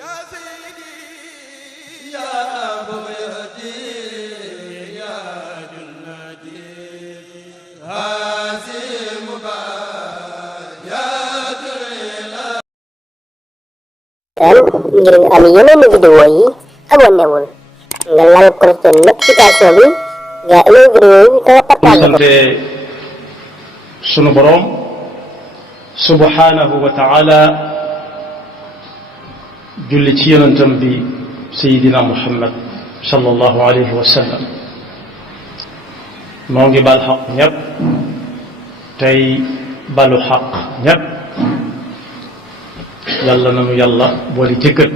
يا سيدي يا بغيتي يا جنتي هذه مبايات الإله ngir am yeneen vidéo yi abonné wul nga lal cloche de notification bi nga amee vidéo yi te nga partage ko. sunu borom subhanahu wa ta'ala julli ci yonentam bi sayidina muhammad sallallahu alayhi wa sallam moo ngi bal xaq ñépp tey balu xaq ñépp yàlla nanu yàlla boole jëkkët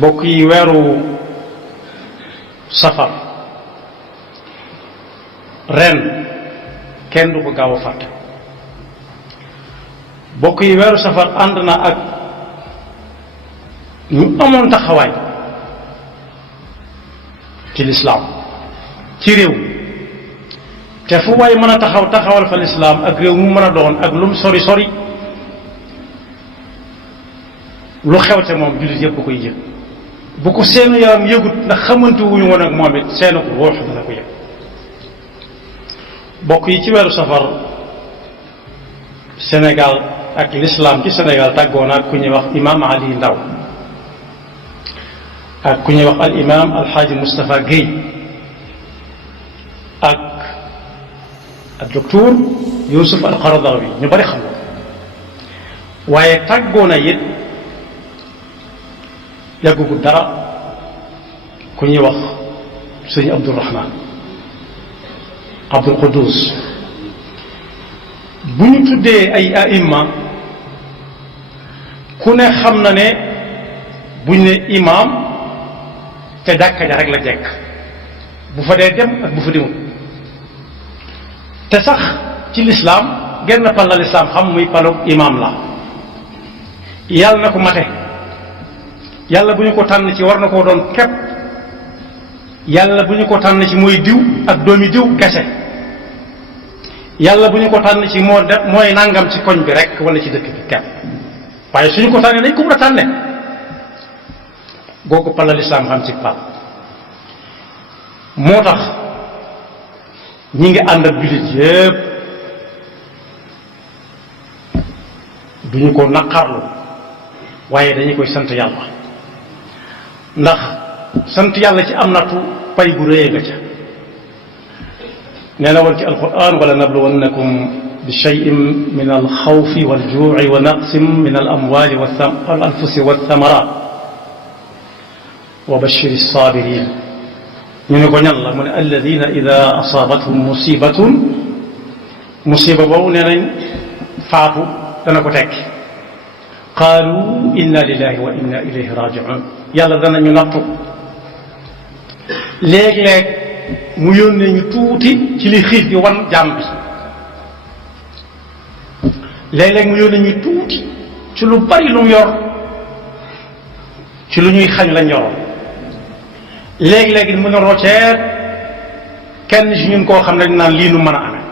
bokk yi weeru safar ren kenn du ko gaaw a fàtte bokk yi weeru safar ànd na ak ñu amoon taxawaay ci lislaam ci réew te fu waay mën a taxawal fa lislaam ak réew mu mën a doon ak lum sori sori lu xew te moom jullit yëpp bu koy yëg bu ko seen yaram yëgut ndax xamante wuñu woon ak moom it seenu ruux dana ko yëg bokk yi ci weeru safar Sénégal ak l'islam ci Sénégal tàggoon ak ku ñuy wax imam Ali Ndaw ak ku ñuy wax al imam alxaaji Moustapha Guèye ak ak docteur Youssouf al Qaradawi ñu bari xam nga waaye tàggoon a it yàggugul dara ku ñuy wax sëñ Abdourahman Abdul Quddus bu ñu tuddee ay aïmma ku ne xam na ne buñ ne imaam te jàkka ja rek la jekk bu fa dee dem ak bu fa demul te sax ci lislaam genn pal la lislaam xam muy palu imaam la yàlla na ko mate yàlla bu ñu ko tànn ci war na koo doon képp yàlla bu ñu ko tànn ci mooy diw ak doomi diw kese yàlla bu ñu ko tànn ci mooy nangam ci koñ bi rek wala ci dëkk bi képp waaye suñu ko tànnee nañ ko mën a tànne googu pal la lislaam xam ci pal moo tax ñi ngi ànd ak jullit yépp duñu ko naqarlu waaye dañu koy sant yàlla ndax sant yàlla ci am nattu pay gu rëy nga ca nee na woon ci alquran wala nabluwannakum bi shay'in min alxawfi waljuu'i wa naqsin min alamwali wal anfusi walthamarat wa bashir alsabirin ñu ne ko ñan la mu ne alladina ida asaabathum musiba boobu nee nañ faatu dana ko tekki qaalu inna lillahi wa inna ilayhi raji'un yàlla danañu nattu léeg-léeg mu yónnee ñu tuuti ci li xiif gi wan jàmm bi léeg-léeg mu yónnee ñu tuuti ci lu bari lu mu yor ci lu ñuy xañ lañ yoroon léeg-léeg it mën a rocceet kenn ci ñun koo xam ne naan lii nu mën a amee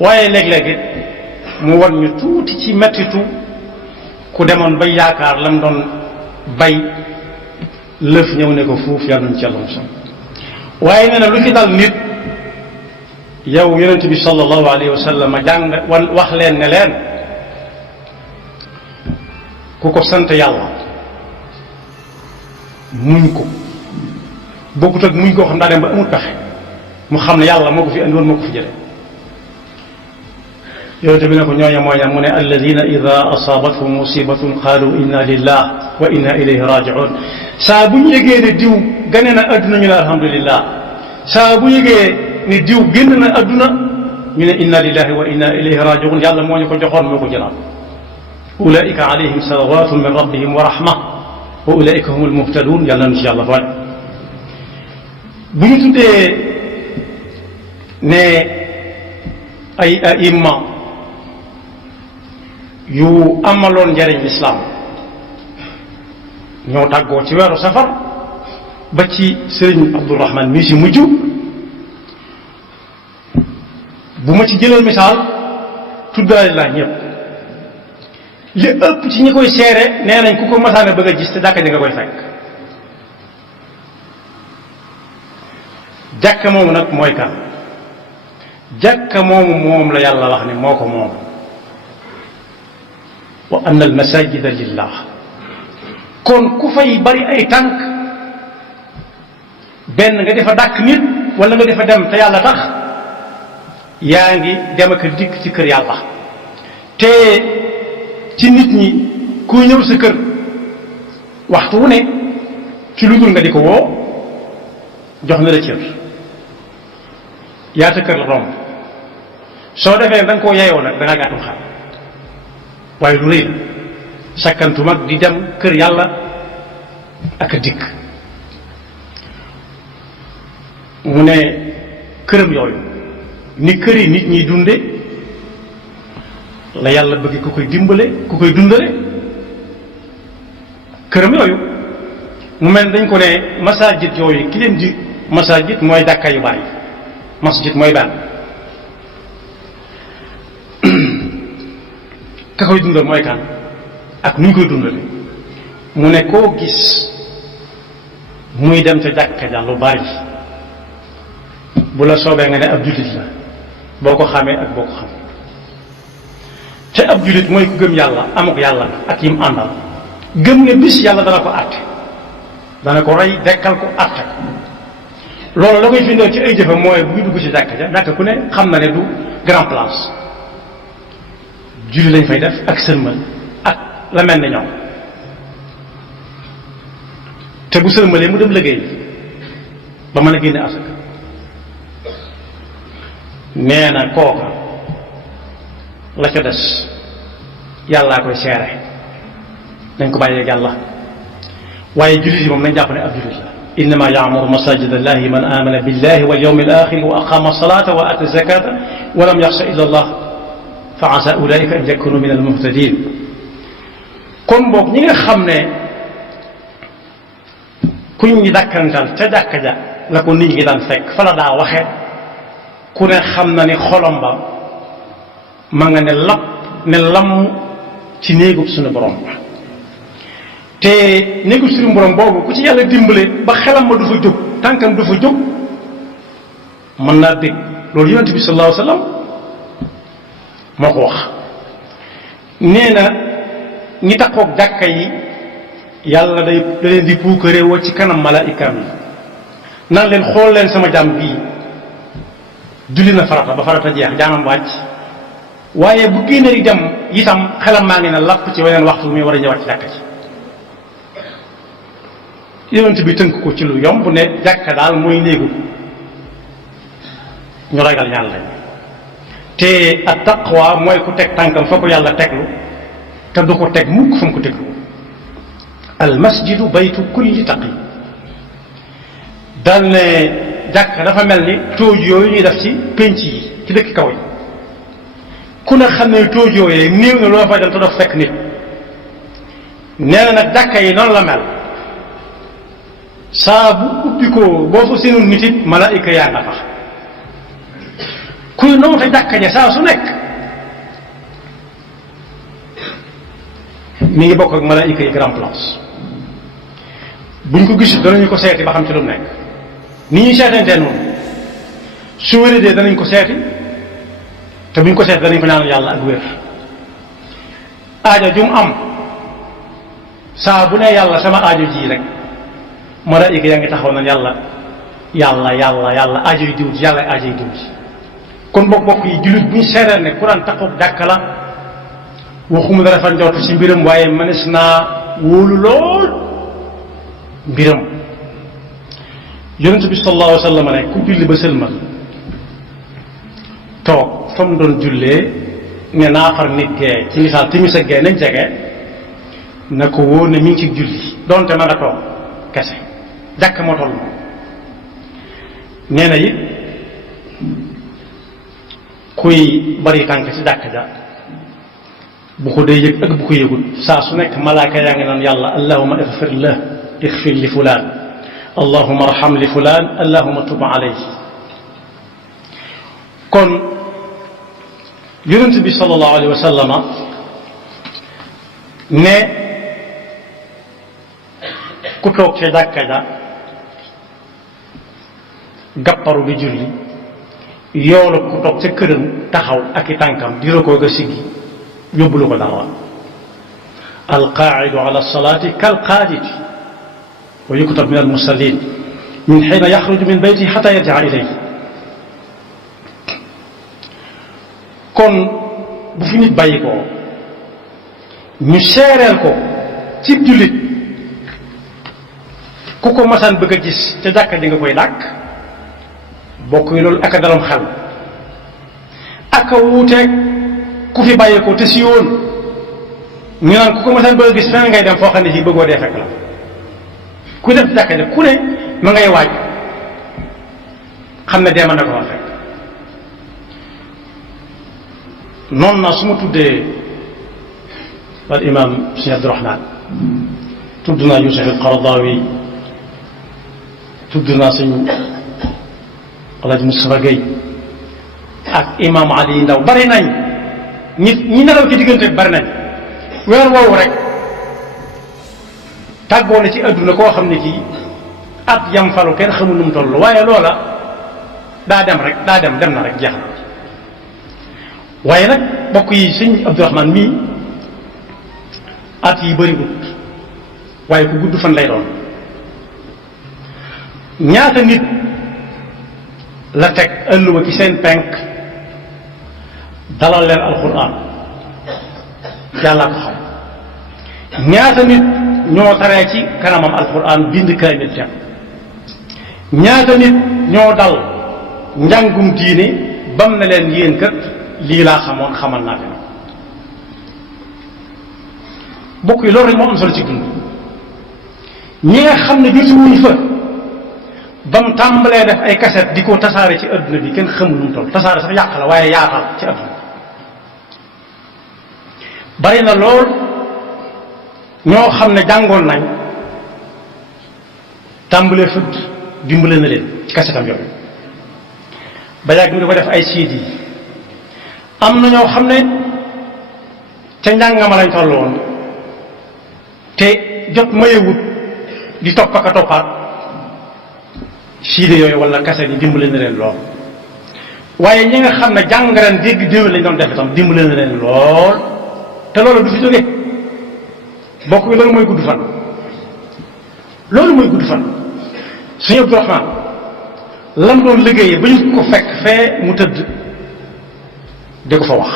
waaye léeg-léeg it mu wan ñu tuuti ci mettitu ku demoon bay yaakaar lam doon bay lëf ñëw ne ko fuuf yàlla nañ ci yàlla musal waaye nee na lu ci dal nit yow yonent bi sallallahu alayhi wa sallam wax leen ne leen ku ko sant yàlla muñ ko bokkut ak muñ koo xam daa dem ba amul pexe mu xam ne yàlla moo ko fi andi woon moo ko fi jële yonent bi ne ko ñooña mooña mu ne alladina ida asaabathum musibatun qaalu inna lillah wa inna ilayhi raji'un saa bu ñu yëgee ne diw gane na adduna ñu ne alhamdulillah saa bu yëgee ne diw génn na adduna ñu ne inna lillahi wa inna ilayhi raji'un yàlla moo ñu ko joxoon moo ko jëlaat ulaika alayhim salawatun min rabbihim wa rahma wa ulaika humul muhtadun yàlla nu ci yàlla boole bu ñu tuddee ne ay aïmma yu amaloon njariñ lislaam ñoo tàggoo ci weeru safar ba ci sëriñ Abdourahman mii si mujj bu ma ci jëlee misaal tuddaale laa ñëpp li ëpp ci ñi koy seere nee nañ ku ko masaana bëgg a gis te jàkka ja nga koy fekk. jàkka moomu nag mooy kan jàkka moomu moom la yàlla wax ne moo ko moom wa anna al masajida lillah kon ku fay bari ay tànk benn nga defa dàkk nit wala nga defa dem te yàlla tax yaa ngi dem ak dikk ci kër yàlla te ci nit ñi ku ñëw sa kër waxtu wu ne ci lu dul nga di ko woo jox na la cër yaa sa kër la romb soo defee da nga koo yeyoo nag da ngaa gàttum xam waaye lu rëy la sakkantu mag di dem kër yàlla ak a dikk mu ne këram yooyu ni kër yi nit ñiy dunde la yàlla bëgg ku koy dimbale ku koy dundale këram yooyu mu mel dañ ko ne masajid yooyu ki leen di masajid mooy jàkka yu bari masjid mooy benn ka koy dundal mooy kan ak nu ñu koy dundale mu ne koo gis muy dem ca jàkka ja lu bari bu la soobee nga ne ab jullit la boo ko xamee ak boo ko xam te ab jullit mooy ku gëm yàlla amuk yàlla ak yim àndal gëm ne bis yàlla dana ko àtte dana ko rey dekkal ko àtte ko loolu la koy firndeel ci ay jëfam mooy buy dugg ci jàkka ja jàkka ku ne xam na ne du grand place julli lañ fay def ak sëlmal ak la mel ni ñoom te bu sëlmalee mu dem liggéey ba mën a génne asaka nee na kooka la ca des yàllaa koy seere nañ ko bàyyee yàlla waaye jullit yi moom nañ jàpp ne ab jullit la innama yaamuru masajid allahi man amana billahi wal yawmi al axir wa aqama salata wa ata zakata wa lam yaxsha illa allah fa asa ulaika an yakunu min al muhtadin kon boog ñi nga xam ne kuñ ñi dàkkantal ca jàkka ja la ko nit ñi daan fekk fa la daa waxe ku ne xam na ni xolom ba ma nga ne lapp ne lamm ci néegub suñu borom ba te néegub suñu borom boobu ku ci yàlla dimbale ba xelam ma du fa jóg tànkam du fa jóg mën naa dégg loolu yonent bi sallallahu alayhi wa sallam moo ko wax nee na ñi taxoog jàkka yi yàlla da leen di puukare woo ci kanam malaayikaam yi nan leen xool leen sama jàmm bii julli na farata ba farata jeex jaamam wàcc waaye bu génne di dem itam xelam maa ngi ne lapp ci weneen waxtu mi war a ñëwaat ci jàkka ci yonent bi tënk ko ci lu yomb ne jàkka daal mooy néegu ñu ragal yàlla te at taqwa mooy ku teg tànkam fa ko yàlla teglu te du ko teg mukk fa mu ko teglu al masjidu baytu kulli taqi daal ne jàkk dafa mel ni tóoj yooyu ñuy def ci pénc yi ci dëkk kaw yi ku ne xam ne tóoj yooyee néew na loo fay dem te doo fekk nit nee na nag jàkka yi noonu la mel saa bu ubbi ko boo fa seenul nit it malaayika yaa nga fa kuy noonu te jàkka ja saa su nekk mi ngi bokk ak malaayika yi grand place buñ ko gisul danañu ko seeti ba xam ci lu mu nekk ni ñuy seetantee noonu su wéradee danañ ko seeti te buñ ko seeti danañ ko ñaanal yàlla ak wér aajo ju mu am saa bu ne yàlla sama aajo ji rek malaayika yaa ngi taxaw na yàlla yàlla yàlla yàlla aajo yi diw ji yàlla aajo yi diw ji kon bokk yi jullit bu ñu seetal ne Quran taxaw jàkka la waxuma dara fa njortu ci mbiram waaye mënees naa wóolu lool mbiram yonent bi sallallahu alayhi wa sallam ne ku julli ba sëlmal toog fa mu doon jullee ne naa far nit gee ci misaal timis ak gee nañ jege na ko wóor ne mi ngi ci julli donte ma nga toog kese jàkk moo toll moom nee na it kuy bari tànk ci jàkk ja bu ko dee yëg ak bu ko yëgul saa su nekk malaaka yaa ngi naan yàlla allahuma igfir la igfir li fulaan allahuma arham li fulaan allahuma tub alayhi kon yonent bi sallallahu alayhi wa sallama ne ku toog ca jàkka ja gàpparu bi julli yoolu ku toog ca këram taxaw ak i tànkam di ko ga siggi yóbbulu ko dara alqaa'idu ala salaati kalqaa'idi wa yuktab min almusallin min xiina yaxruju min bayti xata yarjaa ilayhi kon bu fi nit bàyyi ko ñu seereel ko ci jullit ku ko masaan bëgg a gis ca jàkka ji nga koy dàkk bokk yi loolu ak a dalam xel ak a wuuteeg ku fi bàyyi ko te si yoon ñu naan ku ko masaan bëgg a gis feneen ngay dem foo xam ne fii bëggoo dee fekk la ku def jàkka ji ku ne ma ngay waaj xam ne dee mën na ko fa fekk noonu naa su ma tuddee al imam Sëñ Abdourahman tudd naa Yusuf al-Qaradawi tudd naa Sëñ Alaaji Moustapha Gueye ak imam Ali Ndaw bari nañ ñi nelaw ci diggante bari nañ weer woowu rek tàggoo na ci adduna koo xam ne kii at yam falu kenn xamul nu mu toll waaye loola daa dem na rek jeex na waaye nag bokk yi Sëñ Abdourahman mii at yi bëriwut waaye ku gudd fan lay doon ñaata nit la teg ëlluwa ci seen penk dalal leen alquran yàlla ko xam ñaata nit ñoo taree ci kanamam alquran bind kaamil tem ñaata nit ñoo dal njàngum diine bam na leen yéen kat lii laa xamoon xamal naa fi bokk yi loolu rek moo am solo ci dund ñi nga xam ne jotuwuñ fa ba mu tàmbalee def ay kaset di ko tasaare ci adduna bi kenn xamul nu mu toll tasaare sax yàq la waaye yaatal ci adduna bari na lool ñoo xam ne jàngoon nañ tàmbalee fëdd dimbale na leen ci kasetam yooyu ba yàgg mu di ko def ay CD am na ñoo xam ne ca njàngama lañ toll woon te jot mayewut di topp ak a toppaat siide yooyu wala kaset yi dimbale na leen lool waaye ñi nga xam ne jàng ren dégg déwén lañ doon def itam dimbale na leen lool te loolu du fi jóge bokk bi loolu mooy gudd fan loolu mooy gudd fan Sëñ Abdourahman lam doon liggéeyee ba ñu ko fekk fee mu tëdd di ko fa wax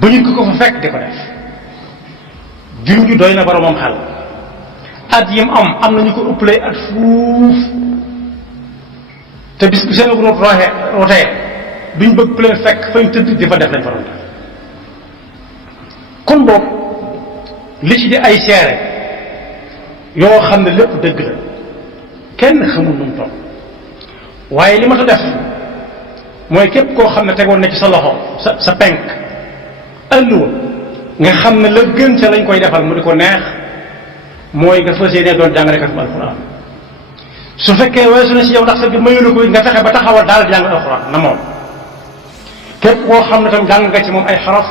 ba ñu ko fa fekk di ko def junju doy na boromam xel at yim am na ñu ko ëppalee at fuuf te bis bu seen root rootee duñ bëgg ku leen fekk fañ tëdd di fa def lañ fa doon def kon boobu li ci di ay seere yoo xam ne lépp dëgg la kenn xamul nu mu toll waaye li ma ta def mooy képp koo xam ne tegoon na ci sa loxo sa penk ëlluwa nga xam ne la gën ca lañ koy defal mu di ko neex mooy nga fas yéene doon jàngalekat bu alxuraan su fekkee weesu na si yow ndax sa bi mayu la ko nga fexe ba taxawal daal jàng alxuraan na moom képp koo xam ne tam jàng nga ci moom ay xaraf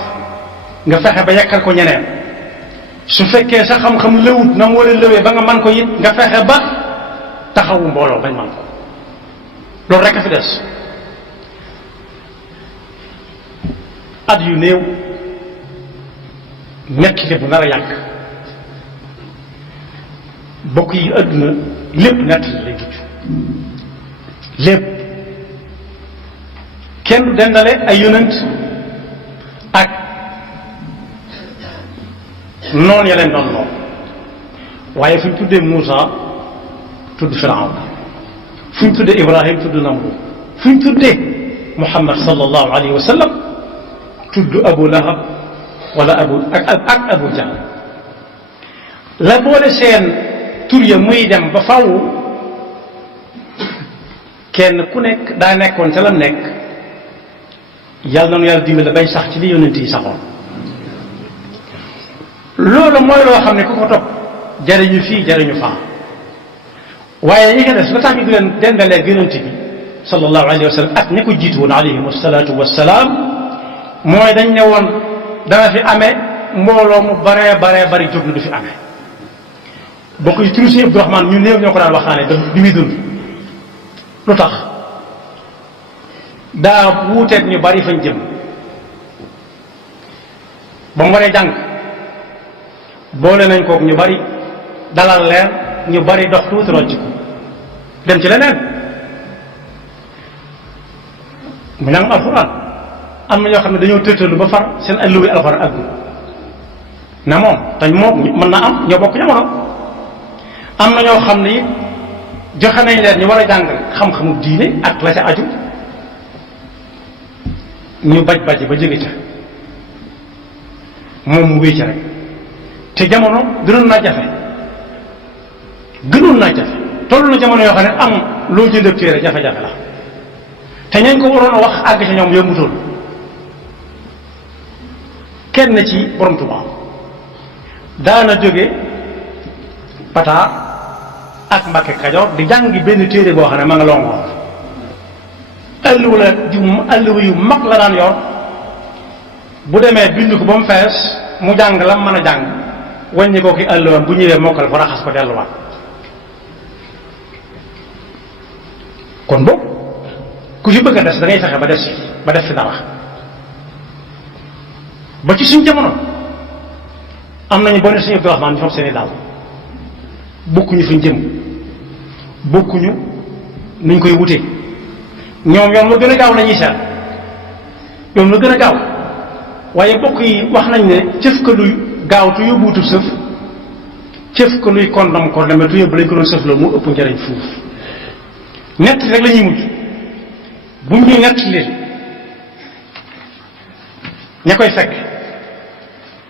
nga fexe ba yekkal ko ñeneen su fekkee sa xam-xam lëwut na mu war a lëwee ba nga man ko it nga fexe ba taxawu mbooloo bañ man ko loolu rek a fi des at yu néew nettali bu nar a yàgg bokk yi àdduna lépp nettali lay tudd lépp kenn du dendale ay yonent ak noon ya leen doon noonu waaye fu ñu tuddee Muusa tudd Firawna fu ñu tuddee Ibrahim tudd Namrud fu ñu tuddee Muhammad sallallahu alayhi wa sallam tudd Abu Lahab wala Abu Jahl la boole seen tur ya muy dem ba faw kenn ku nekk daa nekkoon ca lam nekk yàlla na nu yàlla dimbale bay sax ci li yonent yi saxoon loolu mooy loo xam ne ku ko topp jariñu fii jariñu faa waaye ñi ko des la tax ñu di leen dendalee yonent bi sallallahu alayhi wa sallam ak ñi ko jiitu woon alayhim wasalaatu wasalaam mooy dañ ne woon dana fi amee mbooloo mu baree bari jóg na du fi amee bokk ci turu Sëriñ Abdourahmane ñu néew ñoo ko daan waxtaane bi muy dund lu tax daa wuuteeg ñu bari fañ jëm ba mu waree jàng boole nañ kook ñu bari dalal leen ñu bari dox tuuti rocc ko dem ci leneen mu njàng alxuraan am na ñoo xam ne dañoo tërtalu ba far seen alluwi alxuraan ak na moom te moom mën na am ñoo bokk jamono am na ñoo xam ne it joxe nañ leen ñu war a jàng xam-xamu diine ak la ca aju ñu baj ba jóge ca moom mu wéy ca rek te jamono gënoon naa jafe toll na jamono yoo xam ne am loo jënd téere jafe-jafe la te ñañ ko waroon a wax àgg ca ñoom yombutoon kenn ci borom Tuubaa daana jóge Pataar ak Mbàkke Kajoor di jàngi benn téere boo xam ne ma nga longoor alluwa yu mag la daan yor bu demee bind ko ba mu fees mu jàng lam mën a jàng wàññi ko ki alluwam bu ñëwee mokkal fa raxas ko delluwaat kon boobu ku fi bëgg a des da ngay fexe ba def fi dara ba ci suñ jamono am nañu boo ne Sëriñ Abdourahmane ñu xam seeni daal bokkuñu fuñ jëm bokkuñu nuñ koy wutee ñoom yoon la gën a gaaw la ñuy seet yoon la gën a gaaw waaye bokk yi wax nañ ne cëf ka luy gaaw tu yóbbuwutub sëf cëf ka luy kondam tu yóbbu lañ ko doon sëf la mu ëpp njëriñ fuuf nett rek la ñuy mujj bu ñu nett leen ña koy fekk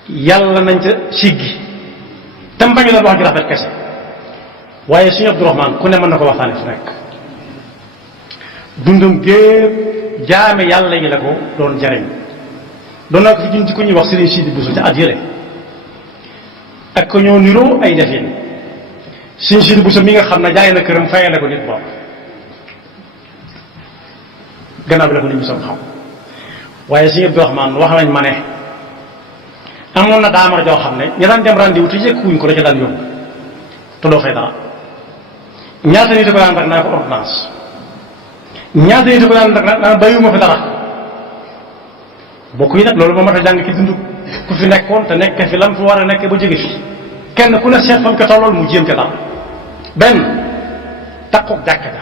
yàlla nañ ca siggi tam bañu la wax ju rafet kese waaye Sëriñ Abdourahmane ku ne mën na ko waxtaane fu nekk dundam gépp jaame yàlla yi la ko doon jariñ doon naa ko fi jun ci ku ñuy wax Sëriñ Sidi Bousso ca at yële ak ko ñoo niroo ay defin Sëriñ Sidi Bousso mi nga xam ne jaay na këram fayee la ko nit bopp gannaaw bi la ko nit ñi soog xam waaye Sëriñ Abdourahmane wax nañ ma ne amoon na daamar joo xam ne ña daan dem rendez-vous te yëkkuwuñ ko da ca daan yóbbu te doo fay dara ñaata nit ko daan rek naa ko ordonnance ñaata nit ko daan rek naa bàyyiwuma fi dara bokk yi nag loolu moo mat a jàng ki dund ku fi nekkoon te nekk fi lam fi war a nekk ba jóge fi kenn ku ne seet fam ko tollool mu jéem ca dara benn takkook jàkka ja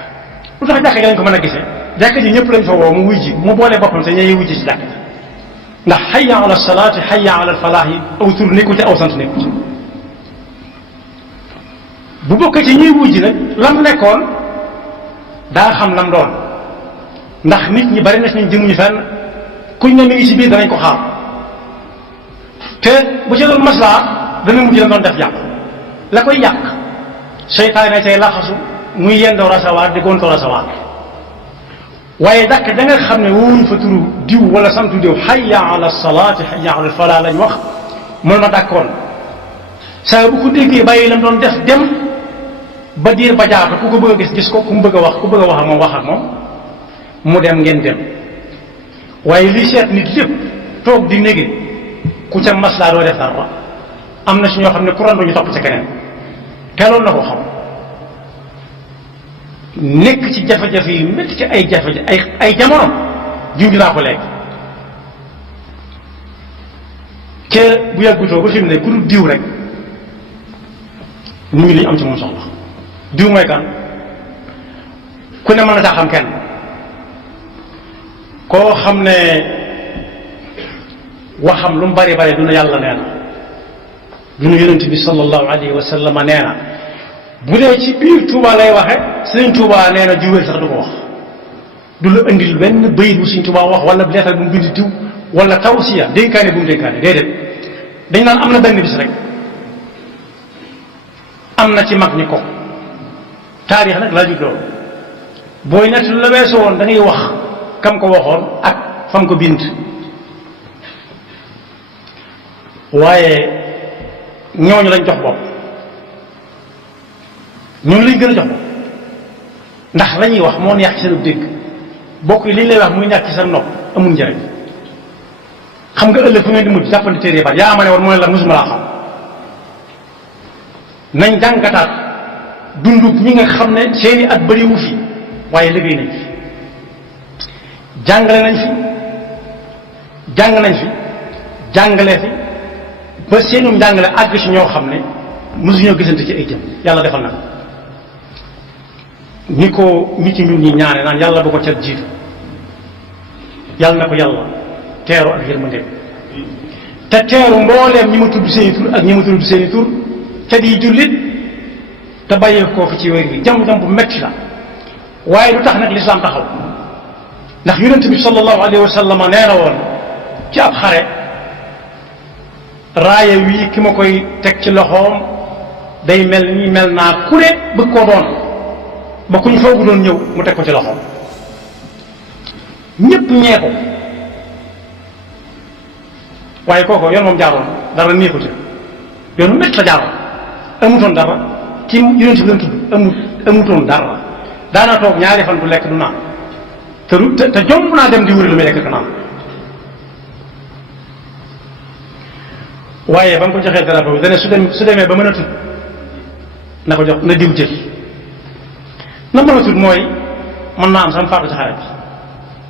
lu tax jàkka ja lañ ko mën a gisee jàkka ji ñëpp lañ fa woo mu wuy ji mu boole boppam te ñooy wuy ji ci jàkka ja ndax hayya ala salaati hayya ala falaax yi aw tur nekku ci aw sant nekku ci bu bokk ci ñuy wujji nag lam nekkoon daa xam lam doon ndax nit ñi bari na ci ñu jëmuñu fenn kuñ ne mi ngi ci biir danañ ko xaar te bu ci doon maslaa dana mujj la doon def yàq la koy yàq seytaane cay laxasu muy yendoo rasawaar di gontoo rasawaar waaye dàkk da nga xam ne woowuñ fa turu diw wala santu diw hayya ala salaati hayya ala falaa lañ wax mën na dàkkoon saa bu ko déggee bàyyi lam doon def dem ba diir ba jaata ku ko bëgg a gis ko ku mu bëgg a wax ku bëgg a wax ak moom mu dem ngeen dem waaye li seet nit lépp toog di nége ku ca maslaa doo def dara am na si ñoo xam ne ku randu ñu topp ca keneen teeloon na ko xam nekk ci jafe-jafe yi métti ci ay jafe-jafe ay jamono junj naa ko léegi ca bu yàggutoo ba fi mu ne ku dul diw rek nit ñi lañu am ci moom soxla diw mooy kan ku ne mën na caa xam kenn koo xam ne waxam lu mu bari bari duna yàlla nee na duna yonent bi sallallahu alayhi wa sallam nee na bu dee ci biir Touba lay waxe Sëriñ Touba nee na jiwéer sax du ko wax du la indil benn bayit bu Sëriñ Touba wax wala leetal bu mu bind diw wala tawsiya dénkaane bu mu dénkaane déedéet dañ naan am na benn bis rek am na ci mag ñi ko taarix nag laa jut loolu booy nett lu la weesu woon da ngay wax kam ko waxoon ak fam ko bind waaye ñooñu lañ jox bopp ñooñu lañ gën a jox bopp ndax la ñuy wax moo neex ci seen dégg bokk yi li ñu lay wax muy neex ci sa nopp amul njëriñ xam nga ëllëg fu ngeen di mujj jàppandi téere ba yaa ma ne war mu ne la musuma laa xam nañ jàngataat dundub ñi nga xam ne seeni at bëriwu fi waaye liggéey nañ fi jàngale nañ fi jàng nañ fi jàngale fi ba seenum jàngale àgg ci ñoo xam ne mosuñoo gisante ci ay jëm yàlla defal na ni ko nit ñi ñi ñaane naan yàlla bu ko cat jiitu yàlla na ko yàlla teeru ak yërmande te teeru mbooleem ñi ma tudd seeni tur ak ñi ma tudd seeni tur ca di jullit te bàyyee koo fi ci wér gi jam-jam bu metti la waaye lu tax nag lislaam taxaw ndax yonent bi sallallahu alayhi wa sallam nee na woon ci ab xare raaya wii ki ma koy teg ci loxoom day mel ni mel naa ku ne bëgg koo doon ba ku ñu foogu doon ñëw mu teg ko ci loxoom ñépp ñee ko waaye kooko yoon moom jaaroon dara neexute yoonu métti la jaaroon amutoon dara ci yonent bi leen tudd amutoon dara daana toog ñaari fan du lekk du naan te jomb naa dem di wuri lu muy lekk ka naan waaye ba mu ko joxee dara boobu dane su demee ba mën a tudd na ko jox na diw jël na mën a tudd mooy mën naa am sam faatu ci xare bi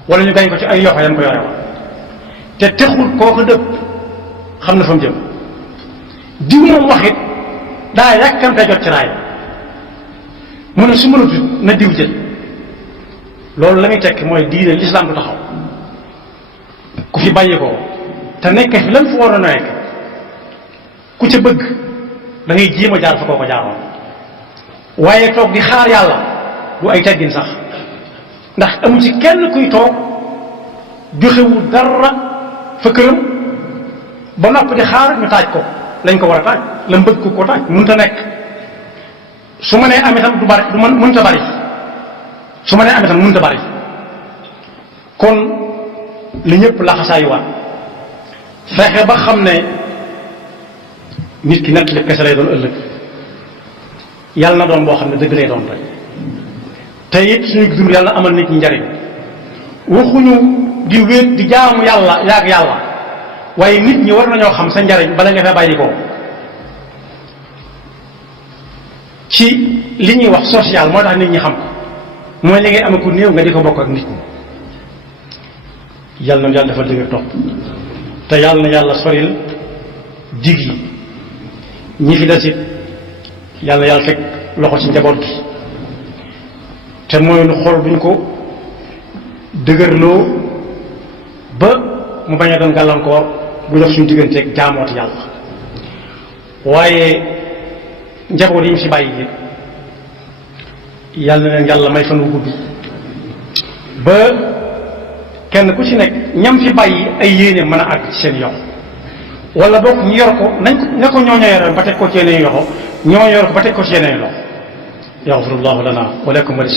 wala ñu gañ ko ci ay yoxo yam ko yore woon te texul koo ko dëpp xam na fa mu jëm diw moom wax it daa yàkkamte jot ci raay mu ne su mën a tudd na diw jël loolu la muy tekki mooy diine lislaam du taxaw ku fi bàyyi ko te nekk fi lan fu waroon a nekk ku ca bëgg da ngay jéem a jaar fa koo ko jaaroon waaye toog di xaar yàlla du ay teggin sax ndax amu ci kenn kuy toog joxewu dara fa këram ba nopp di xaar ñu taaj ko lañ ko war a taaj la mbëgg ko taaj mënta nekk su ma nee am itam du bari du mënta bari su ma nee am itam mënta bari kon li ñëpp laxasaayu waat fexe ba xam ne nit ki nett li kese lay doon ëllëg yàlla na doon boo xam ne dëgg lay doon rek te it suñu dund yàlla amal nit ñi njariñ waxuñu di wéet di jaamu yàlla yaag yàlla waaye nit ñi war nañoo xam sa njariñ bala nga fee bàyyi ko ci li ñuy wax social moo tax nit ñi xam ko mooy li ngay am ku néew nga di ko bokk ak nit ñi yàlla na yàlla dafa dëgg topp te yàlla na yàlla soril dig yi ñi fi des it yàlla yàlla teg loxo ci njaboot gi te mooy nu xool duñ ko dëgërloo ba mu bañ a doon gàllankoor bu dox suñu digganteeg jaamooti yàlla waaye njaboot yi ñu fi bàyyi yi yàlla na leen yàlla may fan wu gudd ba kenn ku ci nekk ñam fi bàyyi ay yéene mën a àgg ci seen yox wala boog ñu yor ko nañ ko ñooño yoroon ba teg ko ci yeneen yoxo ñoo yor ko ba teg ko ci yeneen loxo yaxfirullahu lana wa lakum wa li